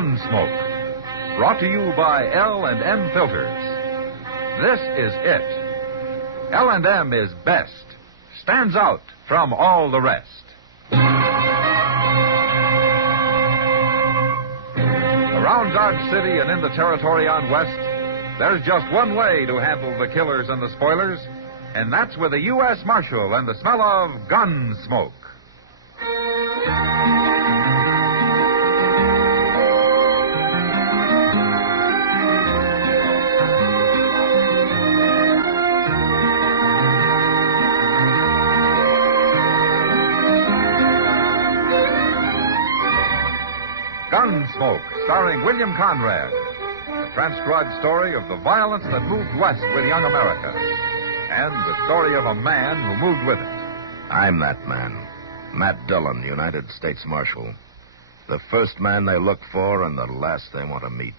Gunsmoke. Brought to you by L&M Filters. This is it. L&M is best. Stands out from all the rest. Around Dodge City and in the territory on West, there's just one way to handle the killers and the spoilers, and that's with a U.S. Marshal and the smell of Gunsmoke. Gunsmoke, starring William Conrad. The transcribed story of the violence that moved west with young America. And the story of a man who moved with it. I'm that man. Matt Dillon, United States Marshal. The first man they look for and the last they want to meet.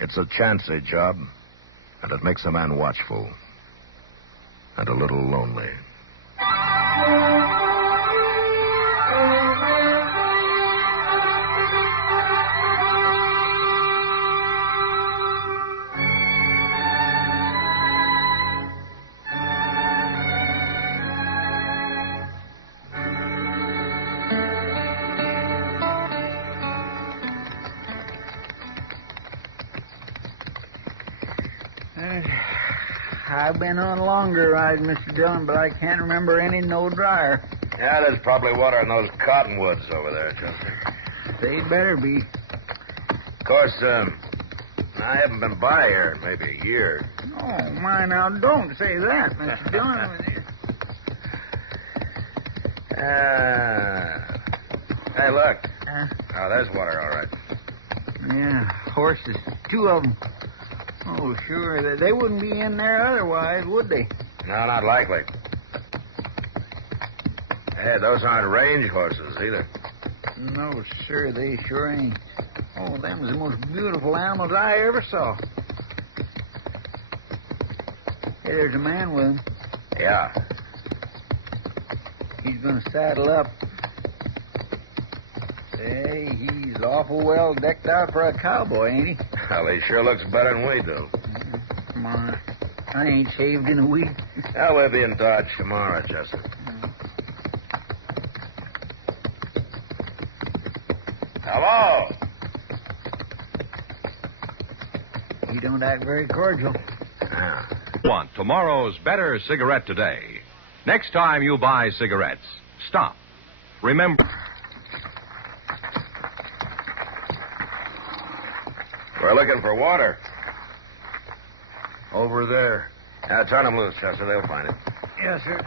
It's a chancy job, and it makes a man watchful. And a little lonely. I've been on longer rides, Mr. Dillon, but I can't remember any no dryer. Yeah, there's probably water in those cottonwoods over there, Chester. They'd better be. Of course, I haven't been by here in maybe a year. Oh, my, now, don't say that, Mr. Dillon. Hey, look. Oh, there's water, all right. Yeah, horses. Two of them. Oh, sure. They wouldn't be in there otherwise, would they? No, not likely. Hey, those aren't range horses either. No, sir, they sure ain't. Oh, them's the most beautiful animals I ever saw. Hey, there's a man with them. Yeah. He's going to saddle up. Say, he's awful well decked out for a cowboy, ain't he? Well, he sure looks better than we do. Come on. I ain't shaved in a week. We'll be in Dodge tomorrow, Jesse. Hello? He don't act very cordial. Want tomorrow's better cigarette today. Next time you buy cigarettes, stop. Remember... We're looking for water. Over there. Yeah, turn them loose, Chester. They'll find it. Yes, sir.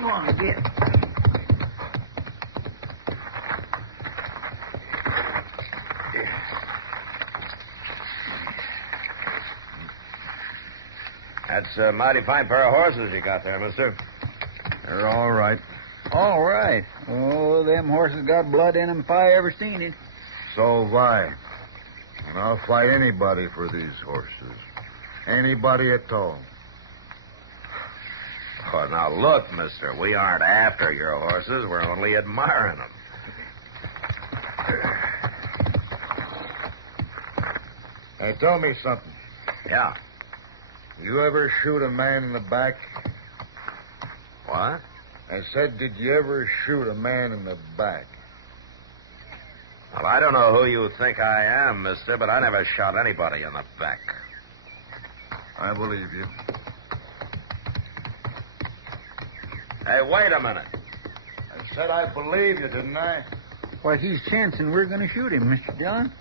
Go on, get. That's a mighty fine pair of horses you got there, mister. They're all right. All right. Oh, them horses got blood in them if I ever seen it. So have I. And I'll fight anybody for these horses. Anybody at all. Oh, now look, mister. We aren't after your horses. We're only admiring them. Hey, tell me something. Yeah. You ever shoot a man in the back? What? I said, did you ever shoot a man in the back? Well, I don't know who you think I am, mister, but I never shot anybody in the back. I believe you. Hey, wait a minute. I said I believe you, didn't I? Why, he's chancing we're going to shoot him, Mr. Dillon.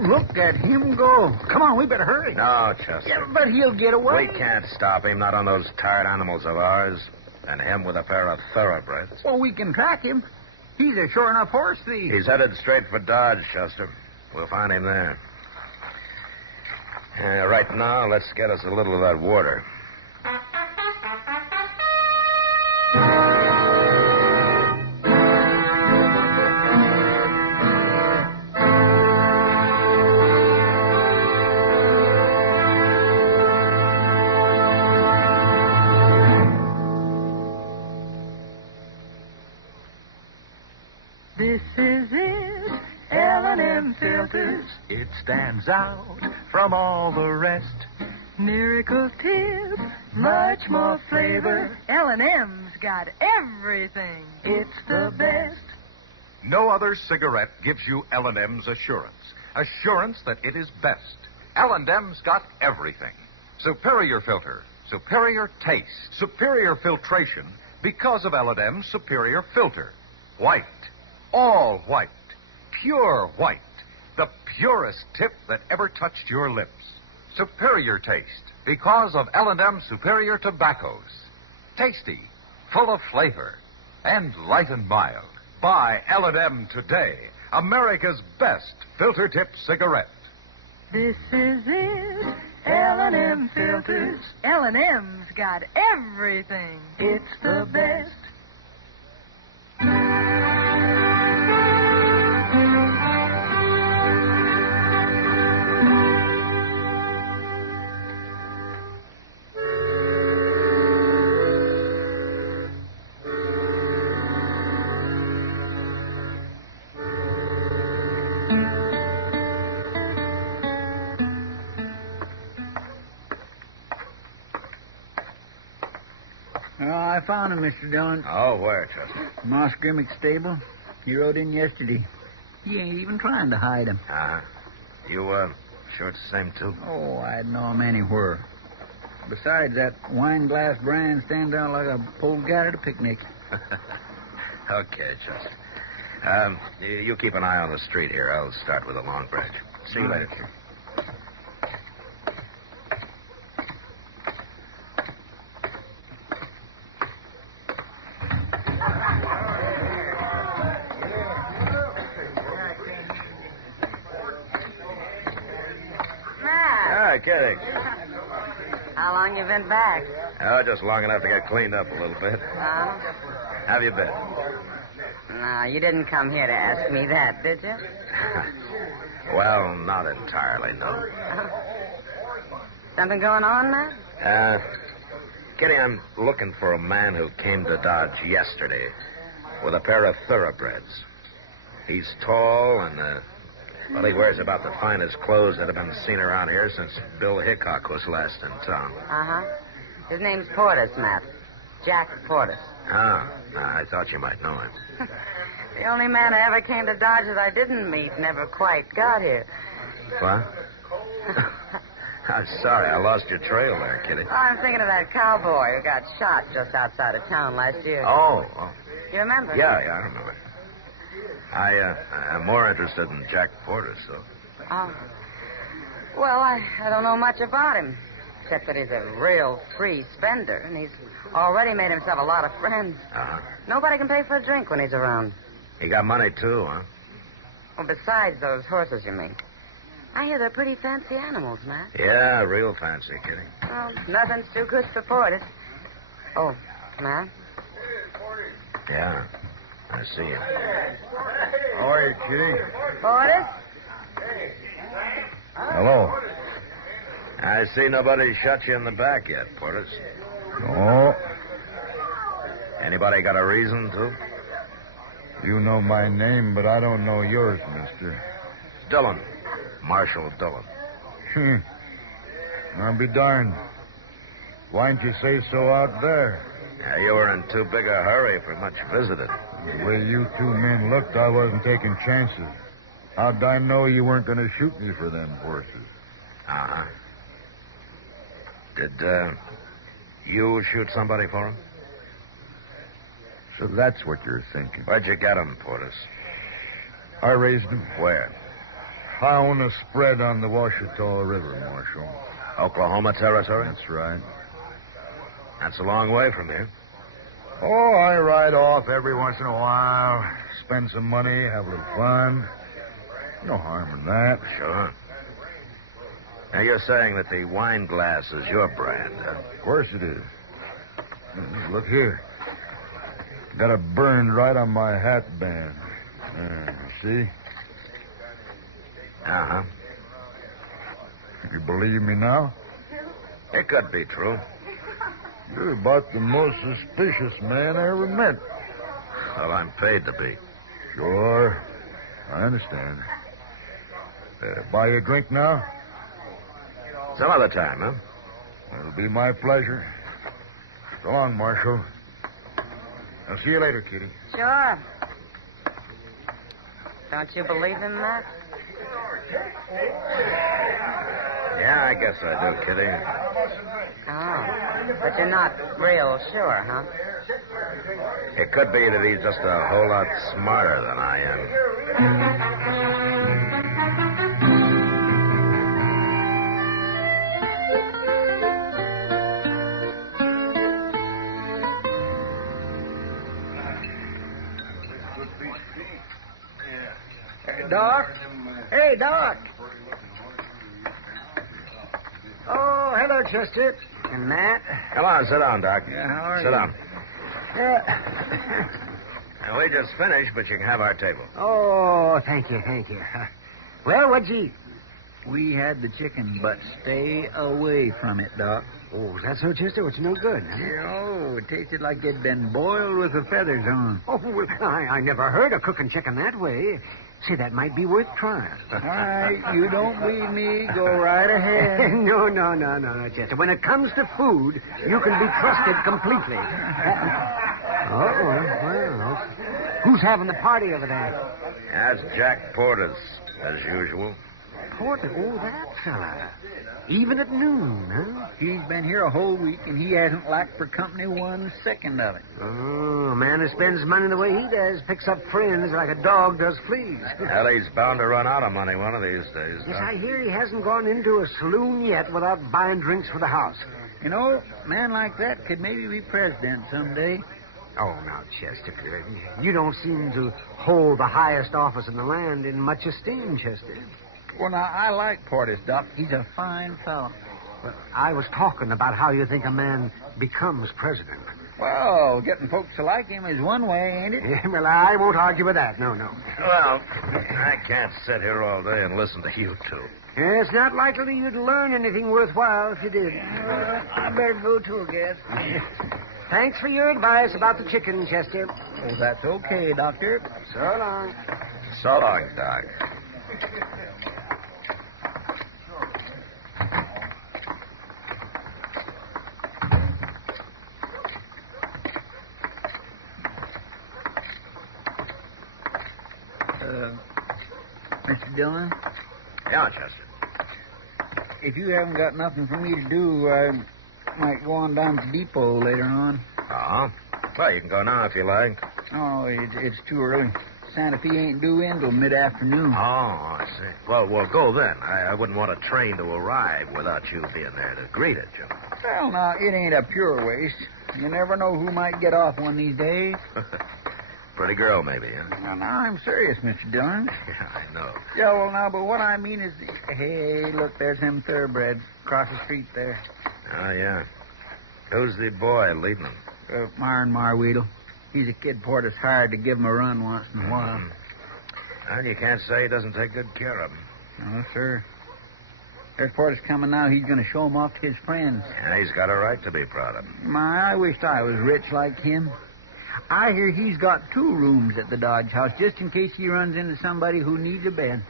Look at him go. Come on, we better hurry. No, Chester. Yeah, but he'll get away. We can't stop him, not on those tired animals of ours. And him with a pair of thoroughbreds. Well, we can track him. He's a sure enough horse thief. He's headed straight for Dodge, Chester. We'll find him there. Right now, let's get us a little of that water. This is it. It stands out from all the rest. Miracle tip, much more flavor. L&M's got everything. It's the best. No other cigarette gives you L&M's assurance. Assurance that it is best. L&M's got everything. Superior filter, superior taste, superior filtration because of L&M's superior filter. White, all white, pure white, the purest tip that ever touched your lips. Superior taste because of L&M superior tobaccos. Tasty, full of flavor, and light and mild. Buy L&M today, America's best filter tip cigarette. This is it. L&M filters. L&M's got everything. It's the best. I found him, Mr. Dillon. Oh, where, Chester? Moss Grimmick's stable. He rode in yesterday. He ain't even trying to hide him. Uh-huh. You, sure it's the same, too? Oh, I'd know him anywhere. Besides, that wine glass brand stands out like a pole guy at a picnic. Okay, Chester. You keep an eye on the street here. I'll start with the Long Branch. See you later. Sir. Hi, Kitty. How long you been back? Oh, just long enough to get cleaned up a little bit. Have you been? No, you didn't come here to ask me that, did you? Well, not entirely, no. Something going on, Matt? Kitty, I'm looking for a man who came to Dodge yesterday with a pair of Thoroughbreds. He's tall and, well, he wears about the finest clothes that have been seen around here since Bill Hickok was last in town. Uh-huh. His name's Portis, Matt. Jack Portis. Ah, I thought you might know him. The only man who ever came to Dodge that I didn't meet never quite got here. What? I'm sorry, I lost your trail there, Kitty. Oh, I'm thinking of that cowboy who got shot just outside of town last year. Oh. You remember? Yeah, I remember. I'm more interested in Jack Portis, though. Oh. Well, I don't know much about him, except that he's a real free spender, and he's already made himself a lot of friends. Uh-huh. Nobody can pay for a drink when he's around. He got money, too, huh? Well, besides those horses, you mean. I hear they're pretty fancy animals, Matt. Yeah, real fancy, Kitty. Well, nothing's too good for Portis. Oh, Matt? Yeah, I see you. How are you, Kitty? Portis? Hello. I see nobody shot you in the back yet, Portis. No. Anybody got a reason to? You know my name, but I don't know yours, mister. Dillon. Marshal Dillon. I'll be darned. Why'n't you say so out there? Yeah, you were in too big a hurry for much visiting. The way you two men looked, I wasn't taking chances. How'd I know you weren't going to shoot me for them horses? Uh-huh. Did, you shoot somebody for him? So that's what you're thinking. Where'd you get him, Portis? I raised them. Where? I own a spread on the Washita River, Marshal. Oklahoma territory? That's right. That's a long way from here. Oh, I ride off every once in a while, spend some money, have a little fun. No harm in that. Sure. Now, you're saying that the wine glass is your brand, huh? Of course it is. Look here. Got it burned right on my hat band. See? Uh-huh. You believe me now? It could be true. You're about the most suspicious man I ever met. Well, I'm paid to be. Sure. I understand. Buy you a drink now? Some other time, huh? It'll be my pleasure. So long, Marshal. I'll see you later, Kitty. Sure. Don't you believe him, Matt? Yeah, I guess I do, Kitty. Oh. But you're not real sure, huh? It could be that he's just a whole lot smarter than I am. Doc? Hey, Doc. Oh, hello, Chester. And Matt. Come on, sit down, Doc. Yeah, how are sit you? down. Now, we just finished, but you can have our table. Oh, thank you. Well, what'd you eat? We had the chicken, but stay away from it, Doc. Oh, that's so, Chester? It's no good, huh? Oh, it tasted like it'd been boiled with the feathers on. Oh, well, I never heard of cooking chicken that way. Say, that might be worth trying. All right, you don't believe me, go right ahead. No, Chester. When it comes to food, you can be trusted completely. Well, who's having the party over there? That's Jack Porter's, as usual. Porter? Oh, that fella. Even at noon, huh? He's been here a whole week, and he hasn't lacked for company 1 second of it. Oh, a man who spends money the way he does picks up friends like a dog does fleas. Well, he's bound to run out of money one of these days. Yes, Doc. I hear he hasn't gone into a saloon yet without buying drinks for the house. You know, a man like that could maybe be president someday. Oh, now, Chester, you don't seem to hold the highest office in the land in much esteem, Chester. Well, now, I like Portis, Doc. He's a fine fellow. Well, I was talking about how you think a man becomes president. Well, getting folks to like him is one way, ain't it? Yeah, well, I won't argue with that. No. Well, I can't sit here all day and listen to you two. Yeah, it's not likely you'd learn anything worthwhile if you did. I better go too, I guess. Thanks for your advice about the chicken, Chester. Oh, that's okay, Doctor. So long. So long, Doc. Mr. Dillon, Yeah, Chester. if you haven't got nothing for me to do, I might go on down to the depot later on. Uh-huh. Well, you can go now if you like. Oh, it's too early. Santa Fe ain't due in till mid-afternoon. Oh, I see. Well, go then. I wouldn't want a train to arrive without you being there to greet it, you know. Well, now, it ain't a pure waste. You never know who might get off one of these days. Pretty girl, maybe, huh? Well, now, I'm serious, Mr. Dillon. Yeah, I know. Yeah, well, now, but what I mean is... Hey, look, there's them Thoroughbreds across the street there. Oh, yeah. Who's the boy leading them? Myron Marweedle. He's a kid Porter's hired to give him a run once in a while. And you can't say he doesn't take good care of them. Oh, sir. There's Porter's coming now. He's going to show him off to his friends. Yeah, he's got a right to be proud of him. I wished I was rich like him. I hear he's got 2 rooms at the Dodge House just in case he runs into somebody who needs a bed.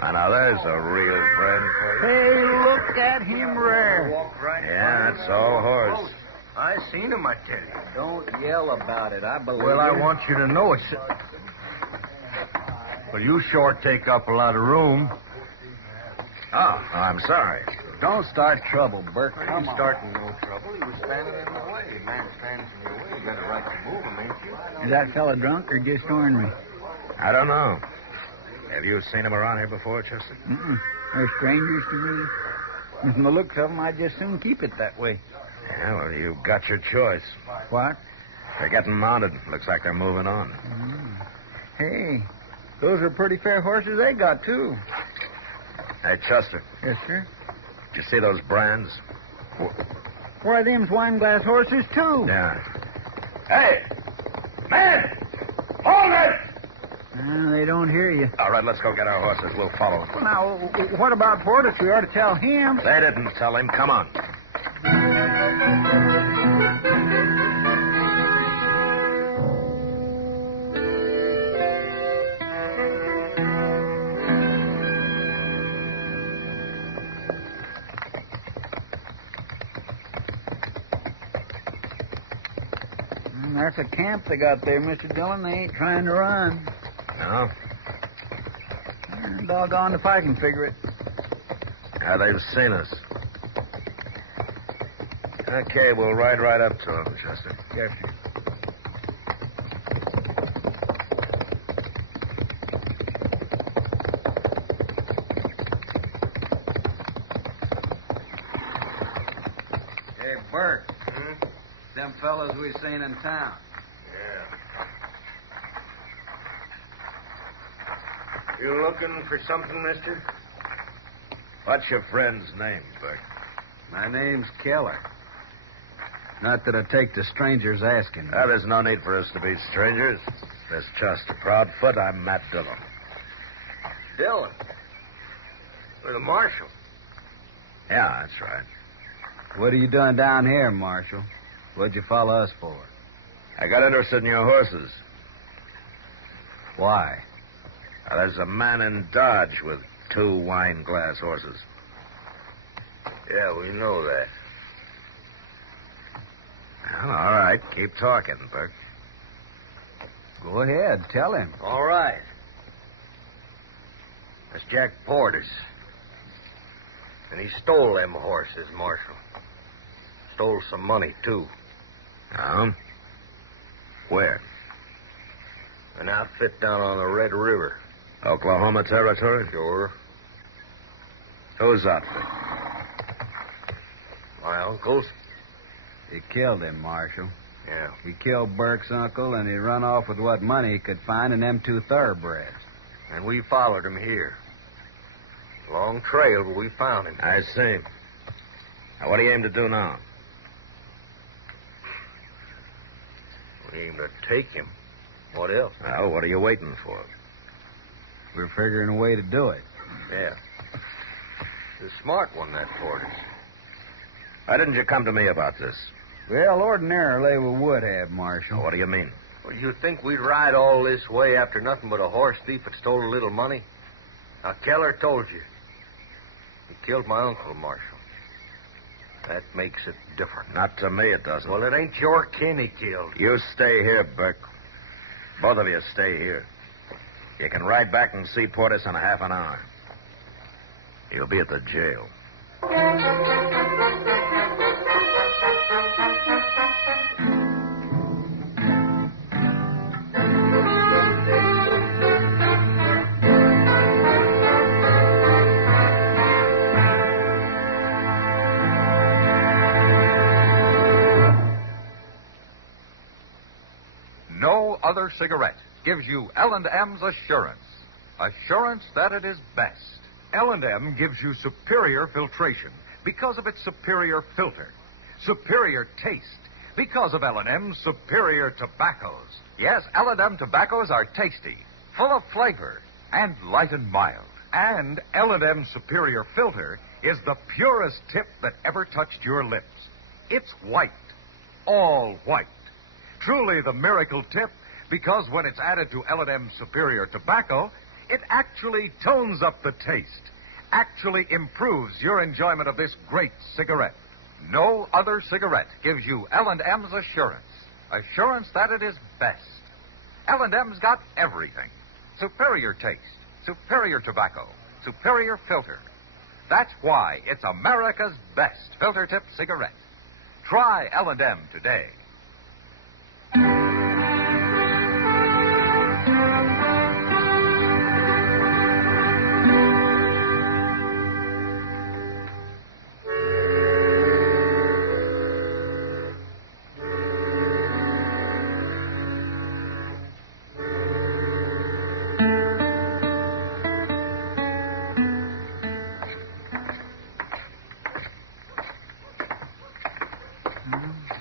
Now, there's a real friend for you. Hey, look at him rare. Yeah, that's all horse. I seen him, I tell you. Don't yell about it. I believe Well, I want you to know it. Well, you sure take up a lot of room. Oh, I'm sorry. Don't start trouble, Bert. Come on. Starting no trouble. He was standing in the way. Man stands in your way. You got a right to move him, ain't you? Is that fella drunk or just ornery? I don't know. Have you seen him around here before, Chester? They're strangers to me. From the looks of them, I'd just soon keep it that way. Yeah, well, you've got your choice. What? They're getting mounted. Looks like they're moving on. Hey, those are pretty fair horses they got, too. Hey, Chester, Yes, sir. did you see those brands? Why, them's wine glass horses, too. Yeah. Hey! Man! Hold it! They don't hear you. All right, let's go get our horses. We'll follow them. Well, now, what about Portis? We ought to tell him. They didn't tell him. Come on. That's a camp they got there, Mr. Dillon. They ain't trying to run. No? Doggone if I can figure it. Yeah, they've seen us. Okay, we'll ride right up to them, Chester. Yes, sir. Hey, Bert. Them fellows we seen in town. Yeah. You looking for something, mister? What's your friend's name, Bert? My name's Keller. Not that I take to strangers asking. There's no need for us to be strangers. This Chester Proudfoot, I'm Matt Dillon. Dillon. We're the marshal. Yeah, that's right. What are you doing down here, Marshal? What'd you follow us for? I got interested in your horses. Why? There's a man in Dodge with 2 wine glass horses. Yeah, we know that. Well, all right. Keep talking, Bert. Go ahead, tell him. All right. That's Jack Porter's. And he stole them horses, Marshal. Stole some money, too. Where? An outfit down on the Red River. Oklahoma Territory? Sure. Whose outfit? My uncle's. He killed him, Marshal. Yeah. He killed Burke's uncle, and he run off with what money he could find in them 2 thoroughbreds. And we followed him here. Long trail, but we found him. I see. Now, what do you aim to do now? We aim to take him. What else? Well, what are you waiting for? We're figuring a way to do it. Yeah. He's a smart one, that Porter's. Why didn't you come to me about this? Well, ordinarily we would have, Marshal. What do you mean? Well, you think we'd ride all this way after nothing but a horse thief that stole a little money? Now, Keller told you. He killed my uncle, Marshal. That makes it different. Not to me, it doesn't. Well, it ain't your kin he killed. You stay here, Burke. Both of you stay here. You can ride back and see Portis in a half an hour. He'll be at the jail. No other cigarette gives you L&M's assurance. Assurance that it is best. L&M gives you superior filtration because of its superior filter. Superior taste because of L&M's superior tobaccos. Yes, L&M tobaccos are tasty, full of flavor, and light and mild. And L&M's superior filter is the purest tip that ever touched your lips. It's white, all white. Truly the miracle tip, because when it's added to L&M's superior tobacco, it actually tones up the taste, actually improves your enjoyment of this great cigarette. No other cigarette gives you L&M's assurance. Assurance that it is best. L&M's got everything. Superior taste, superior tobacco, superior filter. That's why it's America's best filter tip cigarette. Try L&M today.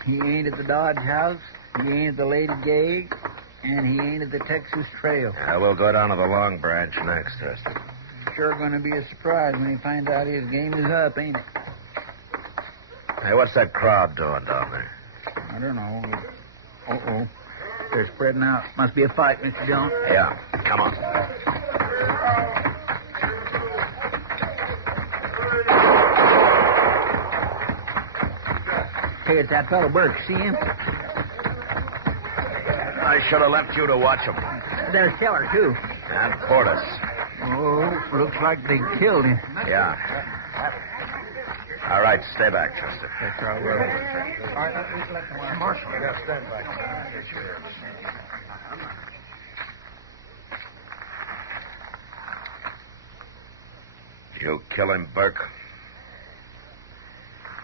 He ain't at the Dodge House, he ain't at the Lady Gay, and he ain't at the Texas Trail. We'll go down to the Long Branch next, Chester. Sure going to be a surprise when he finds out his game is up, ain't it? Hey, what's that crowd doing down there? I don't know. Uh-oh. They're spreading out. Must be a fight, Mr. Dillon. Yeah, come on. Hey, it's that fellow Burke. See him? I should have left you to watch them. There's Keller, too. And Portis. Oh, looks like they killed him. Yeah. All right, stay back, Chester. That's all right. Marshal. Yeah, stand back. You kill him, Burke?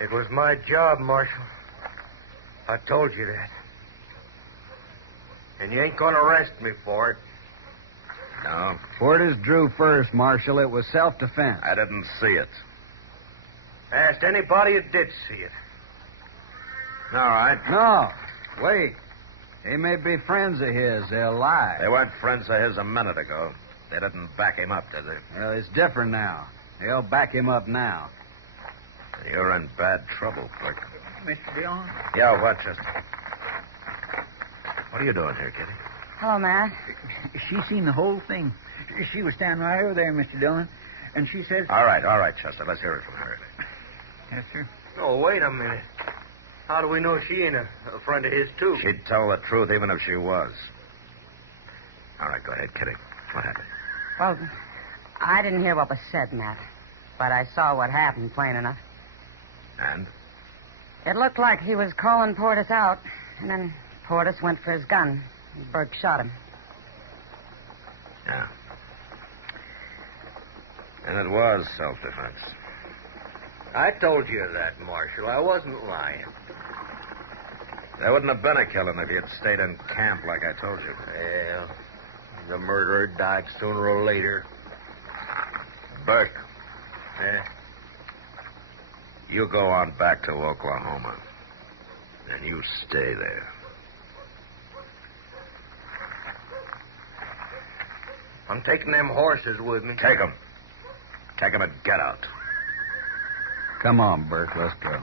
It was my job, Marshal. I told you that. And you ain't gonna arrest me for it. No, Portis drew first, Marshal. It was self-defense. I didn't see it. Asked anybody who did see it. All right. No. Wait. They may be friends of his. They'll lie. They weren't friends of his a minute ago. They didn't back him up, did they? Well, it's different now. They'll back him up now. You're in bad trouble, Burke. Mr. Dillon? Yeah, what, Chester? What are you doing here, Kitty? Hello, Matt. She seen the whole thing. She was standing right over there, Mr. Dillon, and she says... All right, Chester. Let's hear it from her. Yes, sir. Oh, wait a minute. How do we know she ain't a friend of his, too? She'd tell the truth even if she was. All right, go ahead, Kitty. What happened? Well, I didn't hear what was said, Matt, but I saw what happened plain enough. And? It looked like he was calling Portis out, and then Portis went for his gun. Burke shot him. Yeah. And it was self-defense. I told you that, Marshal. I wasn't lying. There wouldn't have been a killing if you'd stayed in camp like I told you. Well, the murderer died sooner or later. Burke, Eh? you go on back to Oklahoma. And you stay there. I'm taking them horses with me. Take 'em. Take 'em and get out. Come on, Burke. Let's go.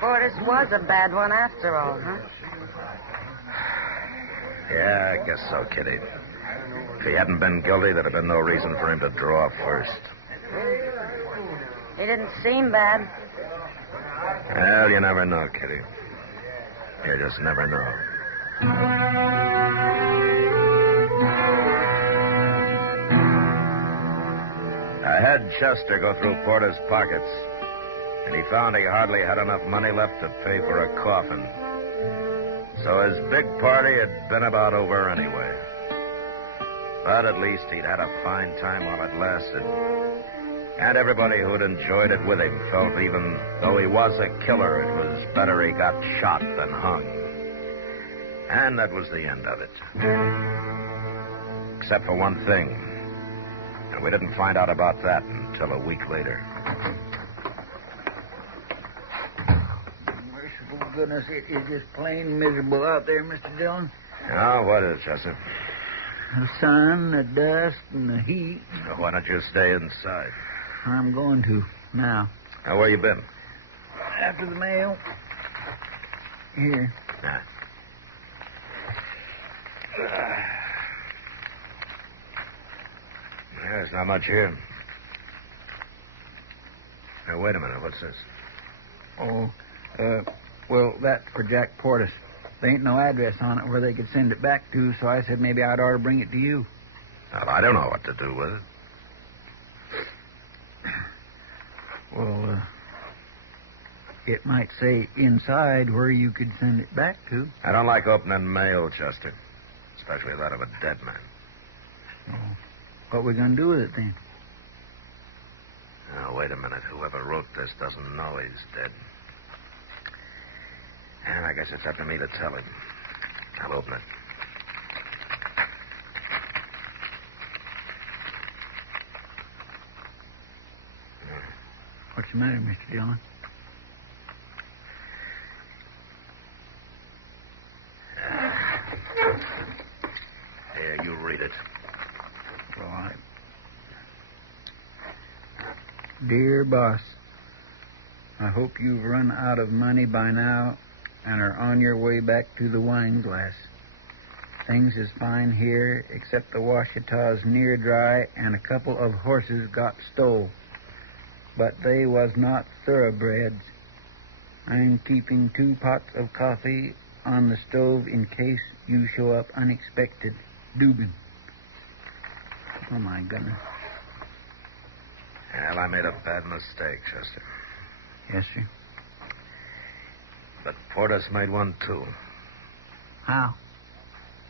Portis was a bad one after all, huh? Yeah, I guess so, Kitty. If he hadn't been guilty, there'd have been no reason for him to draw first. He didn't seem bad. Well, you never know, Kitty. You just never know. I had Chester go through Porter's pockets, and he found he hardly had enough money left to pay for a coffin. So his big party had been about over anyway. But at least he'd had a fine time while it lasted. And everybody who'd enjoyed it with him felt even though he was a killer, it was better he got shot than hung. And that was the end of it. Except for one thing. And we didn't find out about that until a week later. Merciful goodness, it is just plain miserable out there, Mr. Dillon. Now, what is, Chester? The sun, the dust, and the heat. So why don't you stay inside? I'm going to now. Now, where you been? After the mail. Here. Yeah. There's not much here. Now, wait a minute. What's this? Oh, well, that's for Jack Portis. There ain't no address on it where they could send it back to, so I said maybe I'd ought to bring it to you. Well, I don't know what to do with it. Well, it might say inside where you could send it back to. I don't like opening mail, Chester. Especially that of a dead man. Oh, what we going to do with it then? Now, wait a minute. Whoever wrote this doesn't know he's dead. And I guess it's up to me to tell him. I'll open it. What's the matter, Mr. Dillon? Here, you read it. All right. Dear boss, I hope you've run out of money by now and are on your way back to the wine glass. Things is fine here, except the Washita's near dry and a couple of horses got stole. But they was not thoroughbreds. I'm keeping 2 pots of coffee on the stove in case you show up unexpected. Dugan. Oh, my goodness. Well, I made a bad mistake, Chester. Yes, sir. But Portis made one, too. How?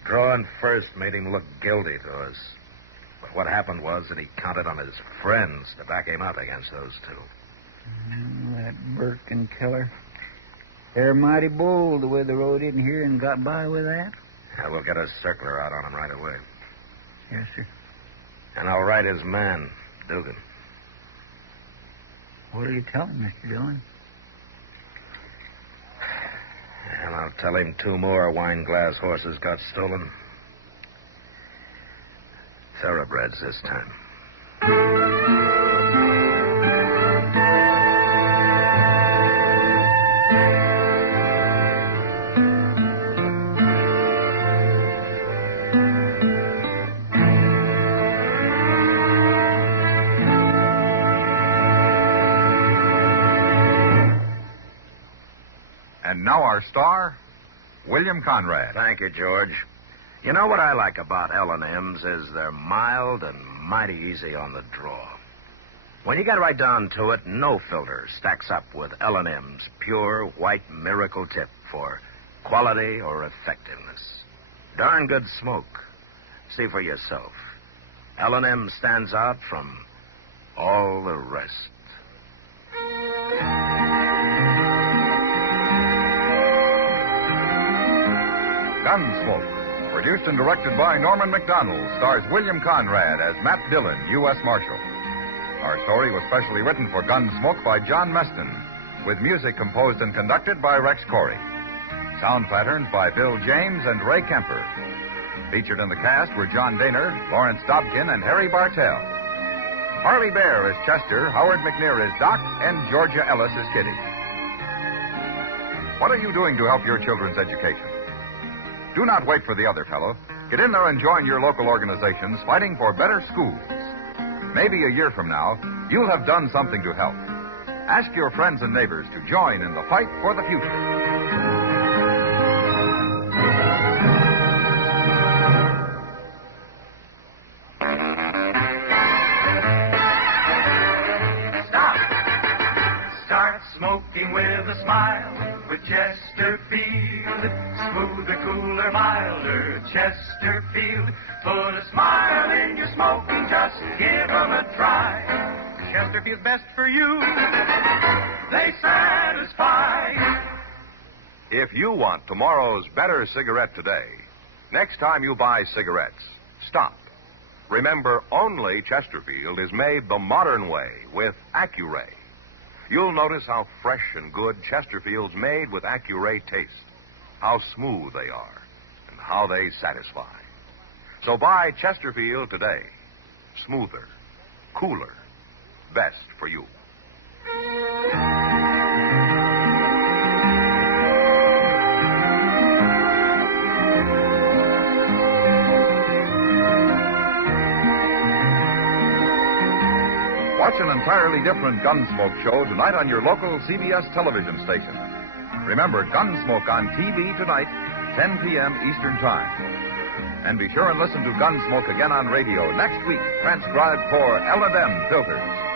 Drawing first made him look guilty to us. But what happened was that he counted on his friends to back him up against those 2. That Burke and Keller. They're mighty bold the way they rode in here and got by with that. Yeah, we'll get a circular out on him right away. Yes, sir. And I'll write his man, Dugan. What are you telling, Mr. Dillon? And I'll tell him 2 more wine glass horses got stolen. Thoroughbreds this time. And now our star, William Conrad. Thank you, George. You know what I like about L&M's is they're mild and mighty easy on the draw. When you get right down to it, no filter stacks up with L&M's pure white miracle tip for quality or effectiveness. Darn good smoke. See for yourself. L&M stands out from all the rest. Gunsmoke, produced and directed by Norman Macdonnell, stars William Conrad as Matt Dillon, U.S. Marshal. Our story was specially written for Gunsmoke by John Meston, with music composed and conducted by Rex Corey. Sound patterns by Bill James and Ray Kemper. Featured in the cast were John Daner, Lawrence Dobkin, and Harry Bartell. Harvey Bear is Chester, Howard McNear is Doc, and Georgia Ellis is Kitty. What are you doing to help your children's education? Do not wait for the other fellow. Get in there and join your local organizations fighting for better schools. Maybe a year from now, you'll have done something to help. Ask your friends and neighbors to join in the fight for the future. Smoking with a smile with Chesterfield. Smoother, cooler, milder Chesterfield. Put a smile in your smoking, just give 'em a try. Chesterfield's best for you. They satisfy. If you want tomorrow's better cigarette today, next time you buy cigarettes, stop. Remember, only Chesterfield is made the modern way with Accuray. You'll notice how fresh and good Chesterfield's made with Accuray taste, how smooth they are, and how they satisfy. So buy Chesterfield today. Smoother, cooler, best for you. Watch an entirely different Gunsmoke show tonight on your local CBS television station. Remember, Gunsmoke on TV tonight, 10 p.m. Eastern Time. And be sure and listen to Gunsmoke again on radio next week, transcribed for L&M filters.